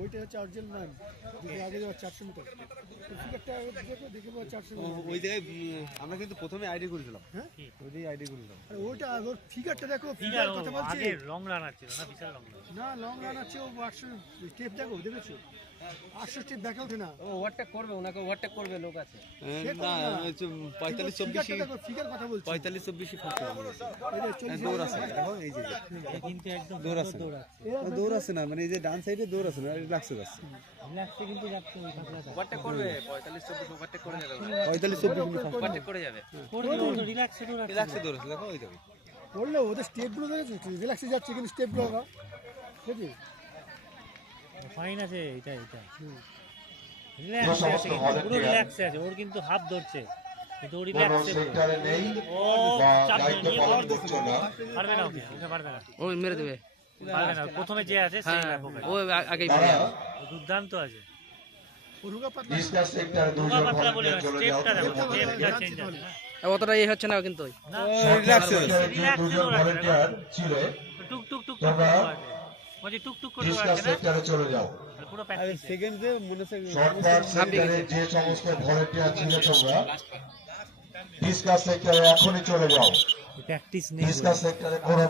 ওইটা হচ্ছে original man যদি আগে যাওয়ার চারশো মিটার। ফিগারটা দেখো পাবো চারশো ও, মিটার। ওই জায়গায় আমরা কিন্তু প্রথমে আইডি করেছিলাম। হ্যাঁ? ওইটাই আইডি করেছিলাম। আর ওইটা ওর ফিগারটা দেখো ফিগার কথা বলছি। আগে লং রানার ছিল না বিশাল লং না লং রান আছে ও আটশো স্টেপ দেখো দেখেছ? আটশো স্টেপ দেখা ওঠে না। ওভারটেক করবে ওনাকে ওভারটেক করবে লোক আছে। না পঁয়তাল্লিশ দেখো ফিগার কথা বলছি। পঁয়তাল্লিশ চব্বিশই ফার্স্ট এই যে চল্লিশ দৌড় আছে। দেখো এই যে এ কিন্তু একদম দৌড় আছে। দৌড় আছে। না মানে এই যে ডান সাইডে দৌড় আছে না রিল্যাক্স আছে রিল্যাক্সে কিন্তু যাচ্ছে পঁয়তাল্লিশ চব্বিশ করে যাবে রিল্যাক্সে আছে দেখো ওই দেখো। করলে ওদের স্টেপগুলো দেখেছ? রিল্যাক্সে যাচ্ছে কিন্তু স্টেপগুলো ওরা দেখি ফাইন আছে এটা এটা রিল্যাক্সে আছে পুরো রিল্যাক্সে আছে। ওর কিন্তু হাফ ধরছে। কিন্তু রিল্যাক্সে নেই। ও দায়িত্ব পালন করছে না পারবে না পারবে না। ও মেরে দেবে। পারবে না প্রথমে যে আছে সেই ও আগেই তারা ও দুর্দান্ত আছে। অতটা এই হচ্ছে না কিন্তু। টুক টুক করে বলছি টুক টুক করে ডিসকাস আছে না? সেক্টরে চলে যাও। পুরো প্র্যাকটিস সেকেন্ড মনে হচ্ছে যে সমস্ত ভলান্টিয়ার ছিল তোমরা ডিসকাস সেক্টরে এখনই চলে যাও। প্র্যাকটিস নেই ডিসকাস সেক্টরে কোনো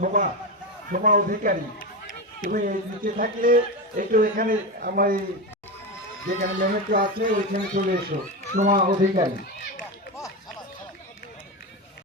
শোভা শোভা অধিকারী। তুমি এই নিচে থাকলে একটু এখানে আমার এই যেখানে মেমেন্টো আছে, ওইখানে চলে এসো। শোভা অধিকারী।